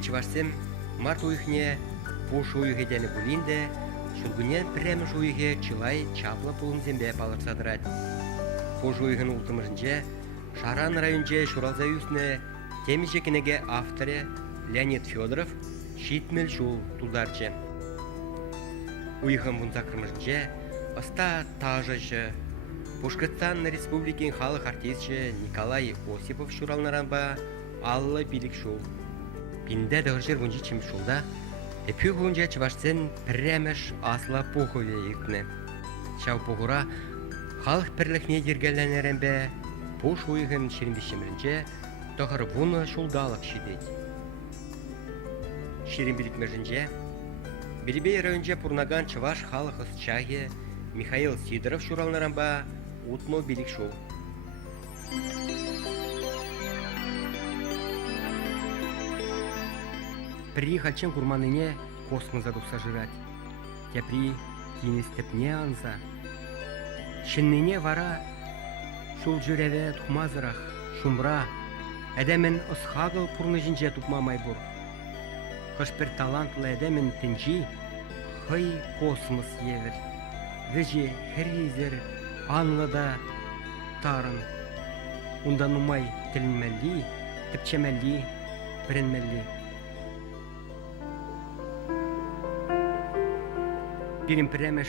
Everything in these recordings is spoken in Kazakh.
чевашсем март уйхне пуш уйхе дені булинде, шулгунен премеш уйхе чылай чапла пулын зембе палыр садырать. Пуш уйхын ултымышынче Шаран районче Шуралза үсіне темешекінеге авторы Леонид Федоров шитмел шул тулдарчы. Уйхын вунза кырмышынче оста тажышы Пушкаттан республикин халық артистче Николай Осипов шуралнаранба Алла билик шул. Пинде дығыржер вунжи чим шулда эпі вунжа чывашсен пірремеш асла пухуле ектіне. Шау пухура халық пірлікне дергелленеренбе Пуш уйхын шерінбешімірінче тұғыр вуны шулдалық шидет. Шерін білікмежінче Белебей районче пурнаган чываш халық ысчахе Михаил Сидоров шуралнаранба утмо билик шул. При хальчен курманыне космоза духса жирать. Тепри кинестепне анза. Шинныне вара шул жүреве тухмазырах, шумра, әдәмен ысхагыл пурны жинже тупма майбур. Кышпер талантлы әдәмен тінжи, хый космос евер. Вежи херизер, анлыда тарын. Унда нумай тілінмәлі, тіпчемәлі, бірінмәлі. Пирим премеш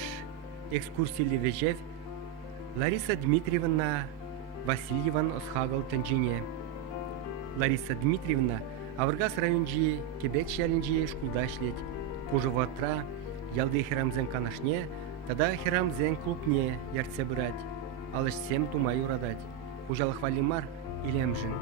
экскурсили вежев Лариса Дмитриевна Васильеван Осхагал Тенджине. Лариса Дмитриевна Авыргас районжи Кебек шәлінжи шкулда шлет. Пужыватра ялды хирамзен канашне, тада хирамзен клубне яртсе бырать. Алыш сем тумай урадать. Ужалық валимар илемжин.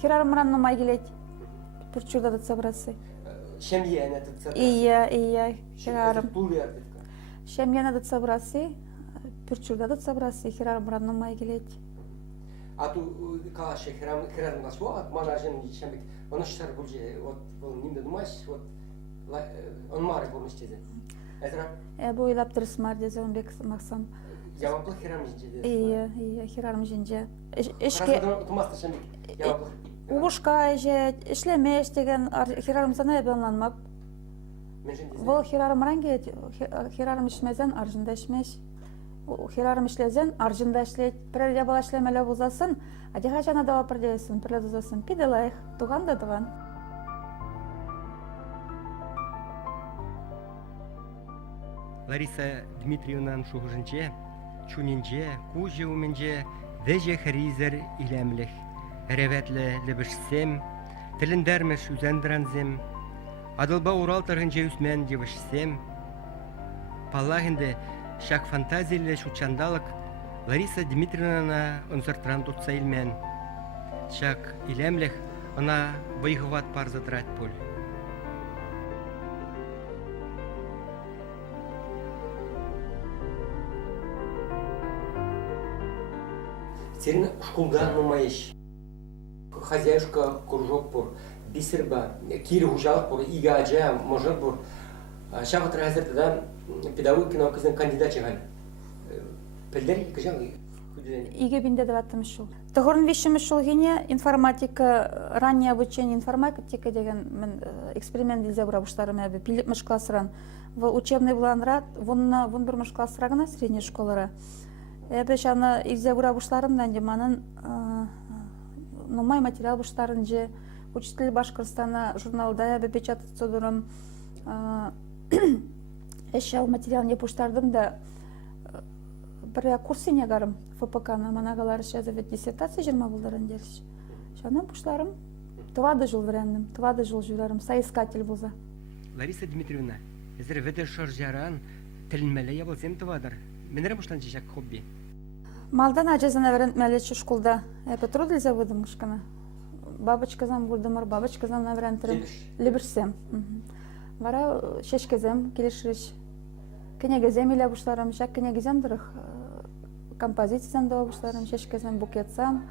Хирармран нумай келет. Пурчурда дат собрасы. Шемьяна тут собрасы. Ия, хирарм. Пул ярдетка. Шемьяна дат собрасы. Пурчурда дат собрасы. Хирармран нумай келет. А ту калашы хирарм наш вот манажен шембек. Оны штар булже вот нимде думаешь вот он мары болмыштезе. Эзра. Бу илап тырысмар дезе он бек максам. Яваплы хирарм жинже. Ия, хирарм жинже. Эшке тумаста шембек. Яваплы. Угушка же ишлемеш деген хирармзана ебеланмап. Бұл хирармран кет, хирарм ишмезен аржында ишмеш. Хирарм ишлезен аржында ишлет. Пірер ябала ишлемелі бұзасын, адиға жана дава бірдейсін, пірле бұзасын. Пиделайық, туған да туған. Лариса Дмитриевнан шуғыжынче, чунинче, кужи уменче, веже хризер илемлих. Реветлі лебішсем, тіліндермеш үзендіранзем, адылба урал тарғынче үсмен девішсем. Паллағынды шак фантазиялі шучандалық Лариса Дмитриевнана ұнсыртран тұтса илмен. Шак илемліх она байғыват парзадрат пөл. Серін шкулда нумайыш. Хозяюшка кружок пор, бисерба, кири хужалық пор, игажа, может пор. Шағыт разряда педагогика наукасының кандидат шығал. Пілдер кіжал? Иге бинде даваттым шул. Тұғырын вишімі шул гене информатика, раннее обучение информатика деген мен эксперимент дилзе бұрабыштарым әбі. Пиліп мұш классыран. В учебный бланрат, вон бір мұш классырағына средний школара. Әбі шаны илзе бұрабыштарым дәндеманын нумай материал буштарын же учитель Башкортостана журналда я печатать содуром эшял материал не буштардым да бір курсы не гарым ФПК на манагалар шазавет диссертация жирма булдарын дерш. Шаны буштарым твады жыл вренным, твады жыл жүрарым, соискатель булза. Лариса Дмитриевна, эзер ведер шаржаран тілінмелі ябылсем твадыр. Менері буштан жешак хобби? Малдан ажазана врентмелечі шкулда. Петруділь заводым кышкана. Бабочка зам булдымыр, бабочка зам на врентерім. Либірсем. Вара шешкезем келешіріш. Кенегезем иле бушларым, шак кенегезем дырық композициясам да бушларым, шешкезем букетсам.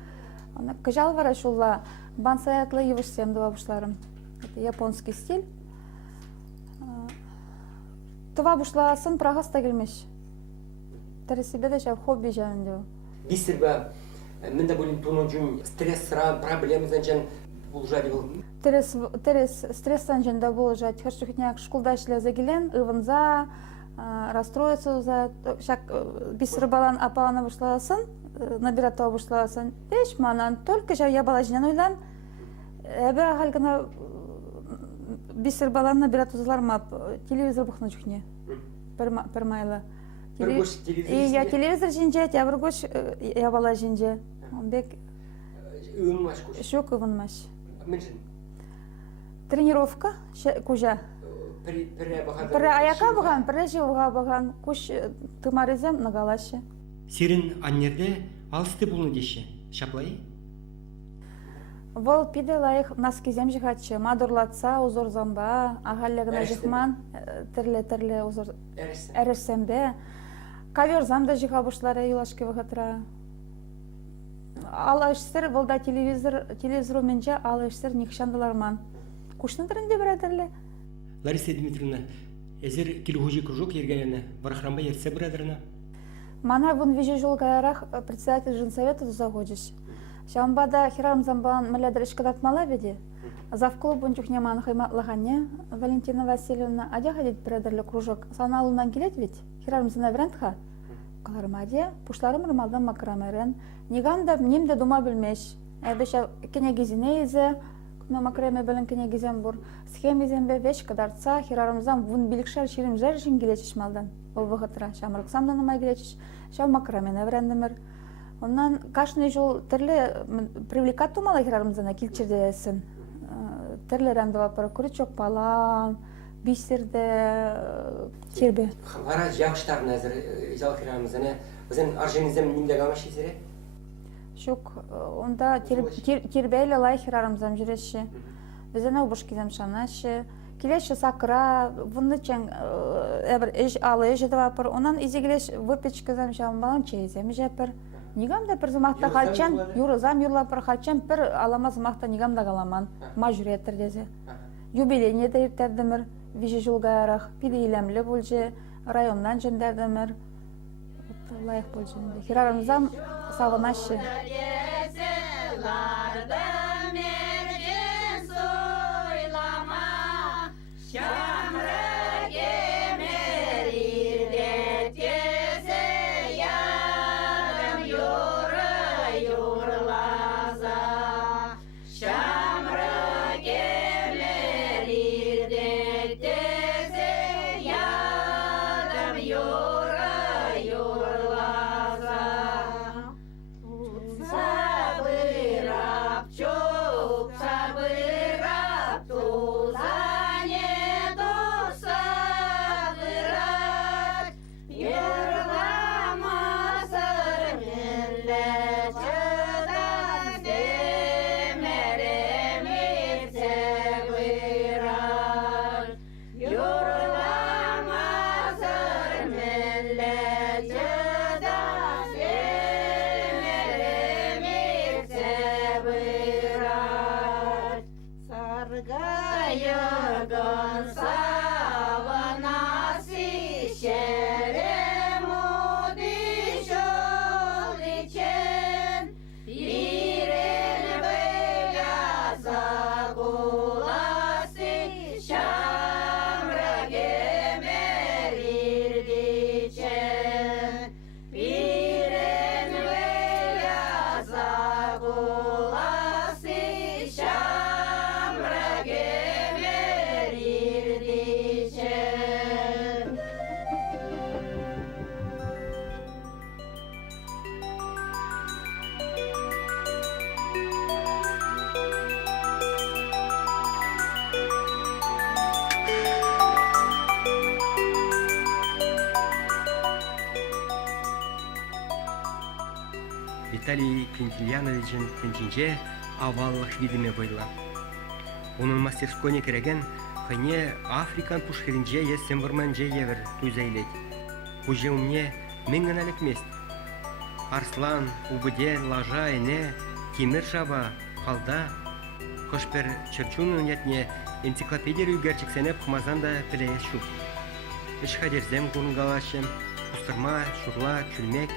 Кажал вара шулла бансаятлы евышсем да бушларым. Это японский стиль. Това бушласын прағаста келмеш. Тәрі себе де хобби жайында. Бисерба мен дә булин тунуҗун стрессра проблемадан җан булжады бул. Терес стресстан жында булжат. Хәшүхняк школда эшләзә гелен, ывынза, расстроиться за шак бисер балан апаланы бушласын, набирата бушласын. Эш манан только я бала җинен уйлан. Әбе галгына бисер баланы набиратузлар мап телевизор бухны жүхне. Пер майлы. Я телевизор жинже, я бургош я бала жинже. Бек Ынмаш куш. шок ывынмаш. Меншин. Тренировка кужа. Пір аяқа бұған, пір жылға бұған, күш тымарызем нагалашы. Сирин аннерде алысты бұлны деші, шаплай? Вол пиде лайық наскизем жығатшы, мадурлатса, узор замба, ағаллығына жықман, тірлі узор әрірсембе. Кавер замда жыға бұшлары юлашки вғатыра. Ал ашсыр, волда телевизору менже ал ашсыр никшандыларман. Күшінің түрінде бірадірлі? Лариса Дмитриевна, әзір келгужи кружок ергәләне, варахрамба ерсе бірадырына? Мана вон вижу жолгайрах председатель женсовета тузагодиш. Шамбада хирам замбан малядыр ішкадатмала веде. Завклуб он чухне ман хайматлагане Валентина Васильевна адя ходить бірадірлі кружок. Саналынан келет ведь? Хирам зана врентха? Калармаде, пушларым рымалдан макрамерен. Нигамда немде дума білмеш. Әбеша кенегизіне езе, күні макреме білін кенегизен бұр. Схемизен бе веш кадарца, хирарымзан вун билікшар ширим жар жин келечіш малдан. Ол вғытыра, шамырықсам да нумай келечіш, шам макрамен әврендімір. Оннан кашны жол тірлі привлекат тумала хирарымзана келчерде әсін. Тірлі рәндіва пара күрічок палан, бисерде тербе. Вара жағыштарын әзір жал хирарымзана, өзен арженізем немде ғамаш есере? Шук, онда тербейлі лай хирарымзам жүреші. Безенау бушкизем шанашы. Келеші сакыра, вұнды чәң алы ежедіва пыр. Онан изегілеш выпечкізем шамбалан чейзем жепір. Нигамда пір зымақта қалчан, юрызам юрла пыр қалчан, пір алама зымақта нигамда қаламан. Ма жүреттір дезе. Юбилейне де ертәрдімір, вижі жылғайарақ, пиді илемлі болжы, районнан жендәрдімір. Лайық болжы. Хирарымзам сағынашы. Виталий Квинтильянович'in тенчинче аваллық видиме бойла. Onun мастерскойне кереген хайне Африкан пушхеринче ессен варманче евер туйзайлет. Уже умне меңгін әлікмест. Арслан, убыде, лажа, эне, кемір шаба, қалда. Қошпер Черчунын етне энциклопедия рүйгерчіксенеп қымазан да пілейес шуп. Ишхадерзем курнгалашем, кустырма, шурла, күлмек.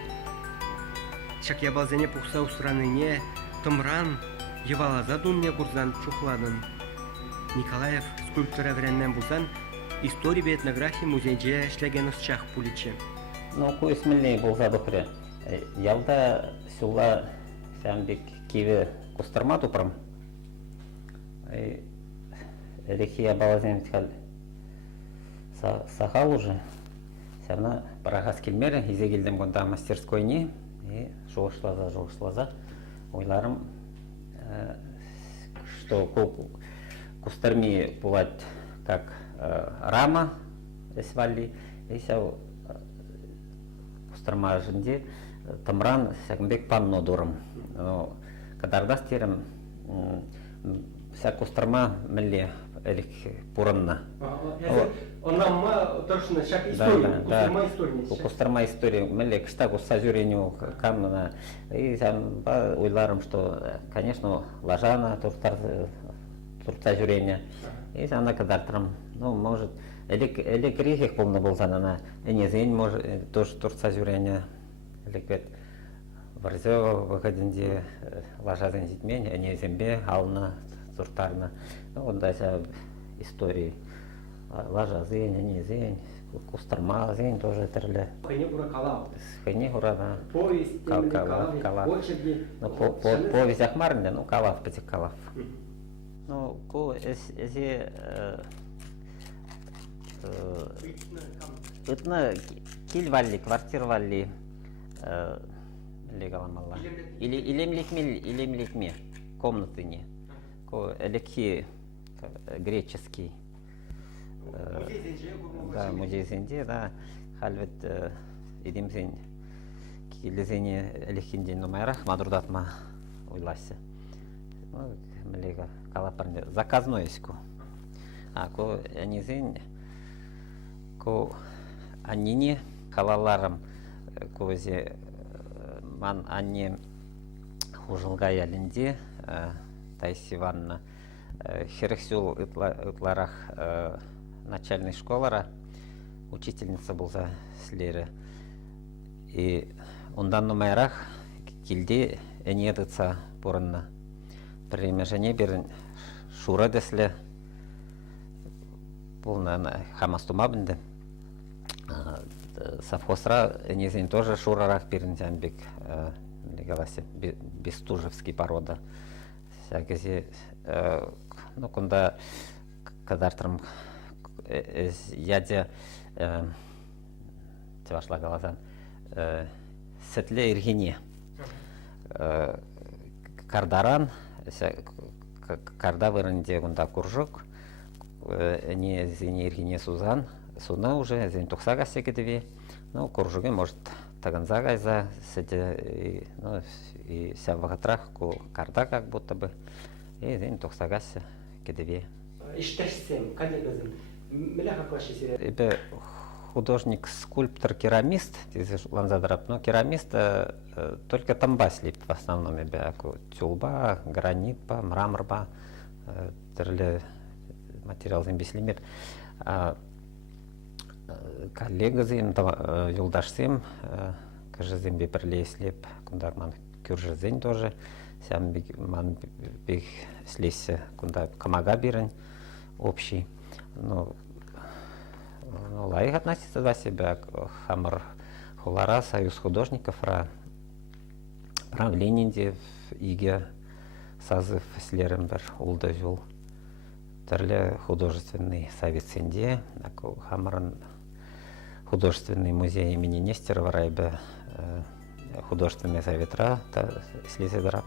Чакябалзене пухса устраныне, тымран, евалаза дунне курзан чухладын. Николаев скульптора вреннен булзан, история би этнографии музейде эшлеген ысчах пуличе. Ну, көсміліне болса дұқыры. Ялда сюлла сәмбек кеві кустырма тупырым. Рехия балазен сахал уже. Сәмна барағас келмері, изе келдім қонда мастерскойне. Жоғышлаза. Ойларым, что кустырми бывает как рама, эсвали, и сәу кустырма жінде тымран сәкімбек панно дұрым. Кадарда стерім сәк кустырма мүлі әлік бұрынна. Оннан ма тұршына шак история, кустырма история. Кустырма история мүлі кішта куста жүреню камына. И сәм ойларым, что, конечно, лажана турта жүреню. И сәмна кадартырым. Ну, может, әлік рейхек болны болсан, ана, әнезен, может, тоже турта жүреню. Әлік бет Варзева выходінде лажазен жетмен, әнезенбе, алына, туртарына. Онда сәм истории. Лажазен, әнезен, кустырма, зен тоже тірлі. Хайне бұра қалау. Хайне бұра, да. Повесть, Калав. Повесть ахмарында, ну, калав, пәтек калав. Ну, ко әзе ытны кил валли, квартир валли легаламалла. Илемлекме комнатыне. Ко элеки греческий. Да, музей-зенде, да. Халвет едемзен килезене элекинден номайрах мадурдатма ойласы. Млега калапарне заказной еску. Ко әнезен ко аннине халаларым көзе ман анне хужылгай әлінде Тайсиванна херексюл ытларах начальной школара учительница болса слері. И ондан номайрах килде әнедіца бұрынна. Примежене берін шура дәслі бұлна хамастума бінді. Совхозра әнезен тоже шурарах берін зәнбек Бестужевский порода. Сәгізе, ну, күнда кадартырым яде тевашла галазан сәтлі иргене. Кардаран, карда вырынде күнда күржік, әне зене иргене сузан, суна уже зен тұқсаға секедіве, ну, күржіге может таганза гайза сәді, ну, и вся в вагатрах карда как будто бы, и зен тұқсағасы кедіве. Иштәшсем, кәдегізім, міляға клашы сирер? Эбе художник, скульптор, керамист, но керамист только тамба слип в основном, эбе тюлба, гранитба, мраморба, тірлі материал зен беслимет. Коллега зен, юлдашсем, кажы зен бе бірлей слеп, күндар ман күржі зен тоже, сәм ман бек слесе, күнда камага берін общий. Ну, лайық относится за себя, хамыр хулара, союз художников, правление иге сазыв слерім бір улды жол. Тірлі художественный совет сенде, хамырын художественный музей имени Нестерова райбе художественный советра слезе драп.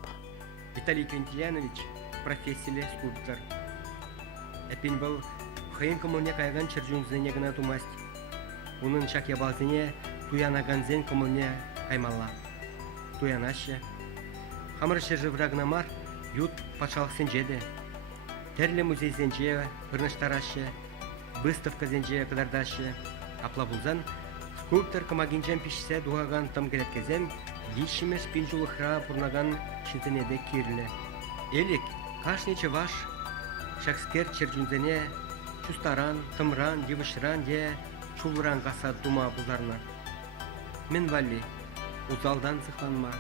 Виталий Кентиянович, профессия скульптор. Эпин был хайын коммуне кайган чыржунзене гына тумасть. Унын шак ябалзене туянаган зен коммуне каймалла. Туянаще. Хамырышы жыврагнамар ют пачалық сенжеде. Терлі музей зенже пырныштараще, выставка зенже кадардаще. Апла булзан скульптор комагинжен пишсе дуаган там гелекkezен лишимеш пинжулыхра пурнаган шитенеде кирле. Элик кашнече ваш шакскер чержунзене чустаран, тымран, девышран де шулуран каса дума булдарына. Мен валли, узалдан сыхланма,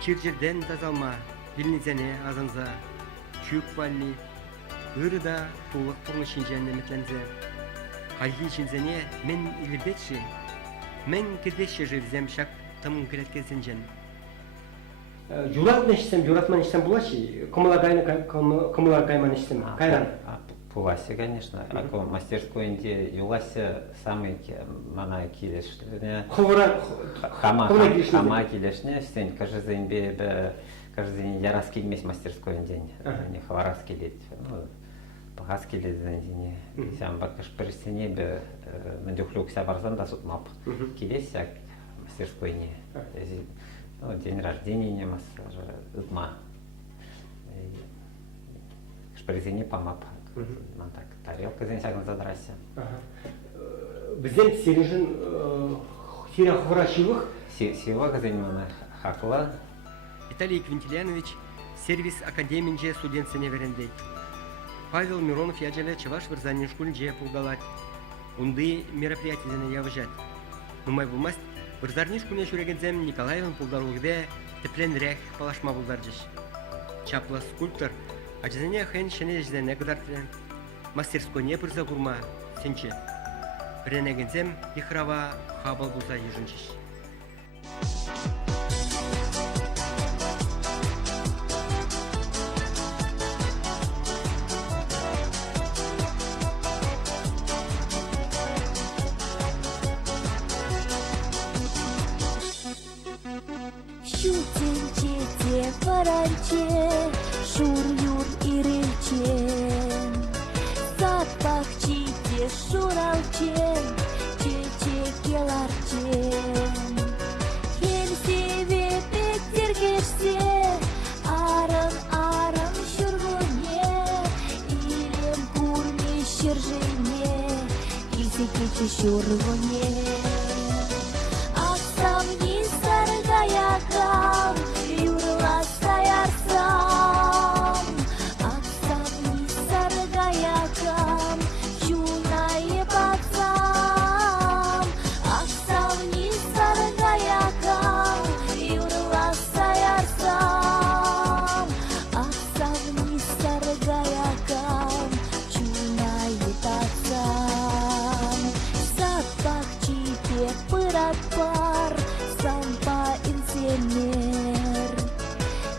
киржерден тазалма, билнизене азанза, чүк валли, ырыда тулық пұрны шинженне метлензе. Хайги шинзене мен илибетши, мен кедеші живзем шак тамын кіреткезен жен. Юратман işsem булаши, кымылар кайман işsem, кайран? Пуласи, конечно. Ако мастерской инде юласи самый мана килешне. Хама килешне, стень каждый день ярас килмес мастерской день. Не хварас килет. Пагас килет день. Сам бакаш перестене бе надюхлюк ся барзан да сутмап. Килеся мастерской не. День рождения не мас утма. Шпрезине помап. Так, тарелка зенсягын задрася. Бізден сережін сиря хворашивых? Сива газенмана хакла. Виталий Квинтилянович сервис академинже студентсене верендей. Павел Миронов яджале чеваш вырзанин школьнже пулгалать. Унды мероприятиене явыжать. Нумай булмасть, вырзарни школьне шурегензем Николаевын пулдарулгде тепленрек палашма булдаржыш. Чаплы скульптор Ачзене хэн шене ждене кыдартен, мастерской не пырза курма, сенче. Ренегензем ихрава хабал буза ежинчиш. Щутенчете паранче, шур-юр ирелчен, запахчите шуралчен, чечекеларчен. Хельсеве петергешсе, арын-арын шургуне, илем курме шержене, илсекече шургуне. Аксам не саргаякам, юрла саярсам. Аксам не саргаякам, чунае пацам. Аксам не саргаякам, юрла саярсам. Аксам не саргаякам, чунае пацам. Запахчите пырат пар, сампа инсемер.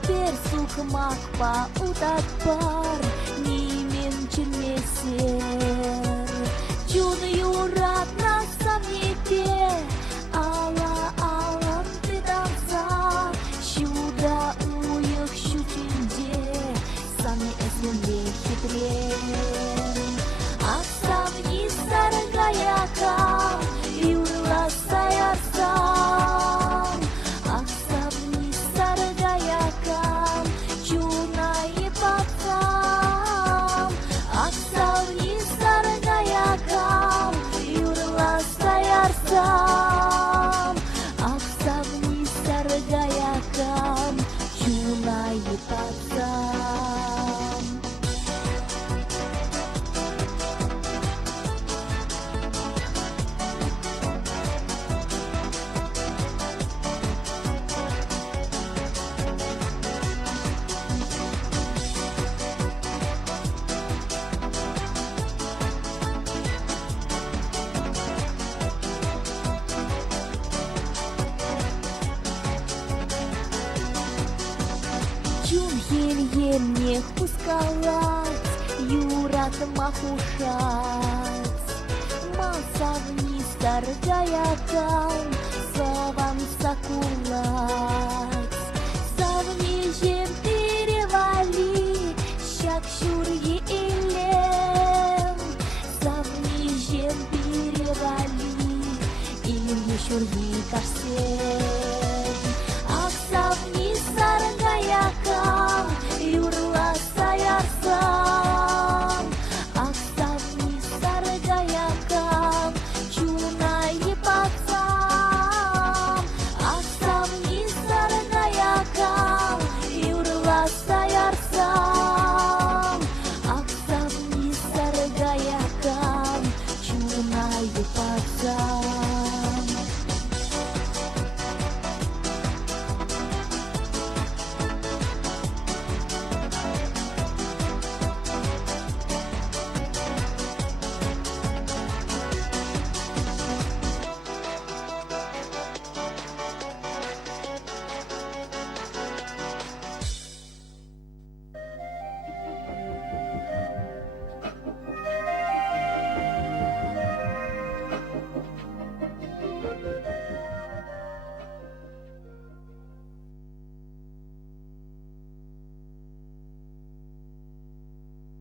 Персук макпа утат пар, нимен чынмесер. Чун юрат на самнете, ала-алам ты танца. Щуда уйых щучинде, сами эсмунде хитрен. Аксам не саргаякам, юрла саярсам. Аксам не саргаякам, чунае пацам. Аксам не саргаякам, юрла саярсам. Аксам не саргаякам, чунае пацам. Чун еле-еле пускалась, юрат махушать. Масав не саргаякам,